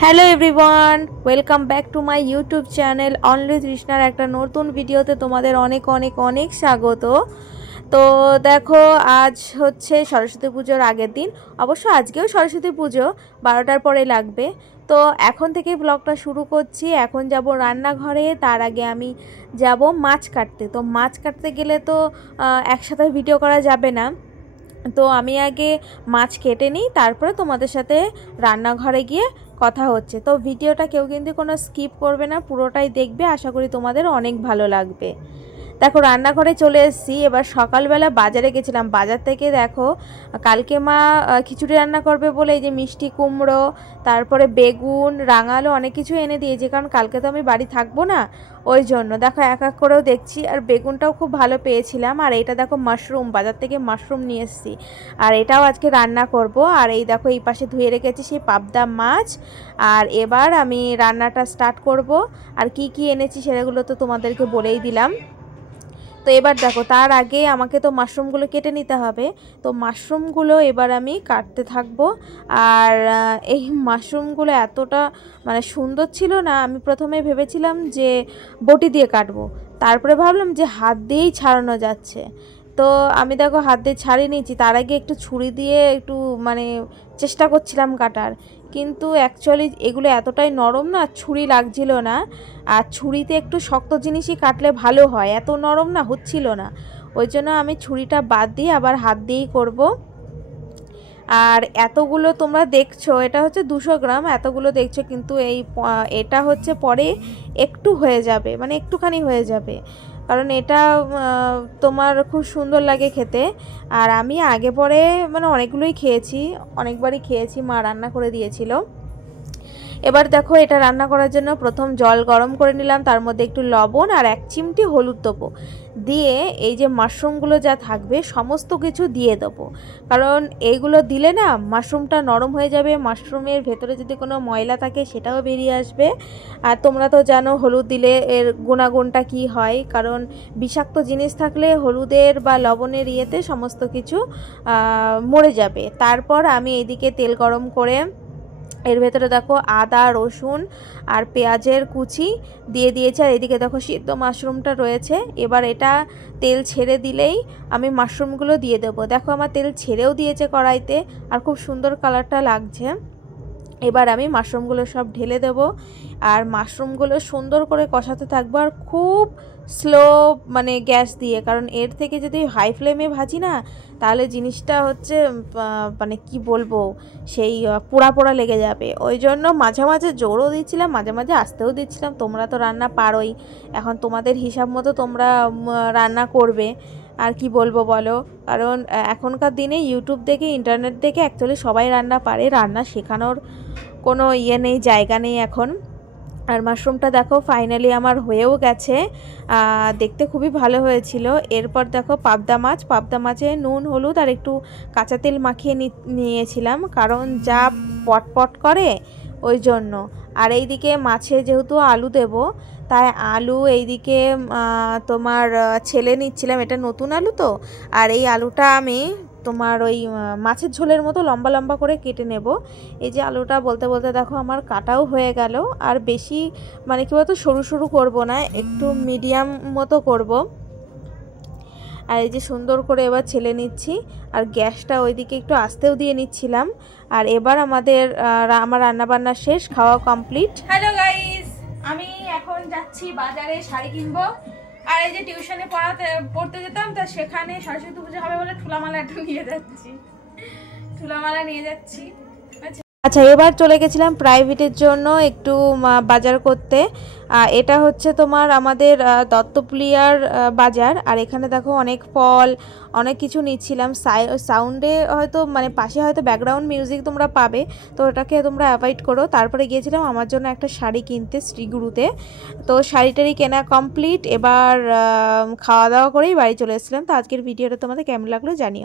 Hello everyone, welcome back to my YouTube channel only তৃষ্ণার একটা নতুন ভিডিওতে তোমাদের অনেক অনেক অনেক স্বাগত। তো দেখো, আজ হচ্ছে সরস্বতী পুজোর আগের দিন। অবশ্য আজকেও সরস্বতী পুজো, বারোটার পরে লাগবে। তো এখন থেকে ব্লগটা শুরু করছি। এখন যাব রান্নাঘরে, তার আগে আমি যাব মাছ কাটতে। তো মাছ কাটতে গেলে তো একসাথে ভিডিও করা যাবে না। তো আমি আগে মাছ কেটে নিই, তারপরে তোমাদের সাথে রান্নাঘরে গিয়ে কথা হচ্ছে। তো ভিডিওটা কেউ কিন্তু কোনো স্কিপ করবে না, পুরোটাই দেখবে। আশা করি তোমাদের অনেক ভালো লাগবে। দেখো, রান্নাঘরে চলে এসেছি। এবার সকালবেলা বাজারে গেছিলাম। বাজার থেকে দেখো, কালকে মা খিচুড়ি রান্না করবে বলে এই যে মিষ্টি কুমড়ো, তারপরে বেগুন, রাঙালো অনেক কিছু এনে দিয়েছে। কারণ কালকে তো আমি বাড়ি থাকব না, ওই জন্য। দেখো, এক এক করেও দেখছি। আর বেগুনটাও খুব ভালো পেয়েছিলাম। আর এটা দেখো, মাশরুম। বাজার থেকে মাশরুম নিয়ে এসেছি। আর এটাও আজকে রান্না করব। আর এই দেখো, এই পাশে ধুয়ে রেখেছি সেই পাবদা মাছ। আর এবার আমি রান্নাটা স্টার্ট করব। আর কি কি এনেছি সেগুলো তো তোমাদেরকে বলেই দিলাম। তো এবার দেখো, তার আগে আমাকে তো মাশরুমগুলো কেটে নিতে হবে। তো মাশরুমগুলো এবার আমি কাটতে থাকব। আর এই মাশরুমগুলো এতটা মানে সুন্দর ছিল না, আমি প্রথমে ভেবেছিলাম যে বটি দিয়ে কাটবো। তারপরে ভাবলাম যে হাত দিয়েই ছাড়ানো যাচ্ছে। তো আমি দেখো হাত দিয়ে ছাড়িয়ে নিয়েছি। তার আগে একটু ছুরি দিয়ে একটু মানে চেষ্টা করছিলাম কাটার। কিন্তু অ্যাকচুয়ালি এগুলো এতটাই নরম না, ছুরি লাগছিল না। আর ছুরিতে একটু শক্ত জিনিসই কাটলে ভালো হয়, এত নরম না, হচ্ছিল না। ওই জন্য আমি ছুরিটা বাদ দিয়ে আবার হাত দিয়েই করব। আর এতগুলো তোমরা দেখছ, এটা হচ্ছে দুশো গ্রাম, এতগুলো দেখছ, কিন্তু এই এটা হচ্ছে পরে একটু হয়ে যাবে মানে একটুখানি হয়ে যাবে। কারণ এটা তোমার খুব সুন্দর লাগে খেতে। আর আমি আগে পরে মানে অনেকগুলোই খেয়েছি, অনেকবারই খেয়েছি, মা রান্না করে দিয়েছিল। এবার দেখো এটা রান্না করার জন্য প্রথম জল গরম করে নিলাম, তার মধ্যে একটু লবণ আর এক চিমটি হলুদ দেবো। দিয়ে এই যে মাশরুমগুলো যা থাকবে সমস্ত কিছু দিয়ে দেবো। কারণ এইগুলো দিলে না মাশরুমটা নরম হয়ে যাবে, মাশরুমের ভেতরে যদি কোনো ময়লা থাকে সেটাও বেরিয়ে আসবে। আর তোমরা তো জানো হলুদ দিলে এর গুণাগুণটা কি হয়, কারণ বিষাক্ত জিনিস থাকলে হলুদের বা লবণের ইয়েতে সমস্ত কিছু মরে যাবে। তারপর আমি এইদিকে তেল গরম করে এর ভেতরে দেখো আদা, রসুন আর পেঁয়াজের কুচি দিয়ে দিয়েছে। আর এদিকে দেখো সিদ্ধ মাশরুমটা রয়েছে। এবার এটা তেল ছেড়ে দিলেই আমি মাশরুমগুলো দিয়ে দেবো। দেখো আমার তেল ছেড়েও দিয়েছে কড়াইতে। আর খুব সুন্দর কালারটা লাগছে। এবার আমি মাশরুমগুলো সব ঢেলে দেব আর মাশরুমগুলো সুন্দর করে কষাতে থাকব আর খুব স্লো মানে গ্যাস দিয়ে। কারণ এর থেকে যদি হাই ফ্লেমে ভাজি না, তাহলে জিনিসটা হচ্ছে মানে কি বলব, সেই পোড়া পোড়া লেগে যাবে। ওই জন্য মাঝে মাঝে জোরও দিচ্ছিলাম, মাঝে মাঝে আসতেও দিচ্ছিলাম। তোমরা তো রান্না পারোই। এখন তোমাদের হিসাব মতো তোমরা রান্না করবে। আর কি বলব বলো? কারণ এখনকার দিনে ইউটিউব দেখে ইন্টারনেট দেখে অ্যাকচুয়ালি সবাই রান্না পারে। রান্না শেখানোর কোনো ইয়ে নেই, জায়গা নেই এখন। আর মাশরুমটা দেখো ফাইনালি আমার হয়েও গেছে। দেখতে খুবই ভালো হয়েছিল। এরপর দেখো পাবদা মাছ। পাবদা মাছে নুন, হলুদ আর একটু কাঁচা তেল মাখিয়ে নিয়েছিলাম। কারণ যা পটপট করে, ওই জন্য। আর এইদিকে মাছে যেহেতু আলু দেব তাই আলু এইদিকে তোমার ছেলে নিচ্ছিলাম। এটা নতুন আলু তো। আর এই আলুটা আমি তোমার ওই মাছের ঝোলের মতো লম্বা লম্বা করে কেটে নেব। এই যে আলুটা বলতে বলতে দেখো আমার কাটাও হয়ে গেল। আর বেশি মানে কি বলতো সরু সরু করব না একটু মিডিয়াম মতো করব। আর এই যে সুন্দর করে এবার ছেলে নিচ্ছি। আর গ্যাসটা ওইদিকে একটু আস্তেও দিয়ে নিচ্ছিলাম। আর এবার আমাদের আমার রান্নাবান্না শেষ খাওয়া কমপ্লিট। Hello guys! আমি এখন যাচ্ছি বাজারে শাড়ি কিনবো। আর এই যে টিউশনে পড়াতে, পড়তে যেতাম, তা সেখানে সরস্বতী পুজো হবে বলে ঠুলামালা একটু নিয়ে যাচ্ছি। ঠুলামালা নিয়ে যাচ্ছি। আচ্ছা এবার চলে গেছিলাম প্রাইভেটের জন্য একটু বাজার করতে। এটা হচ্ছে তোমার আমাদের দত্তপুলিয়ার বাজার। আর এখানে দেখো অনেক ফল, অনেক কিছু নিচ্ছিলাম। সাউন্ডে হয়তো মানে পাশে হয়তো ব্যাকগ্রাউন্ড মিউজিক তোমরা পাবে। তো ওটাকে তোমরা অ্যাভয়েড করো। তারপরে গিয়েছিলাম আমার জন্য একটা শাড়ি কিনতে শ্রীগুরুতে। তো শাড়ি টাড়ি কেনা কমপ্লিট এবার খাওয়া দাওয়া করেই বাড়ি চলে এসেছিলাম। তো আজকের ভিডিওটা তোমাদের কেমন লাগল জানিও।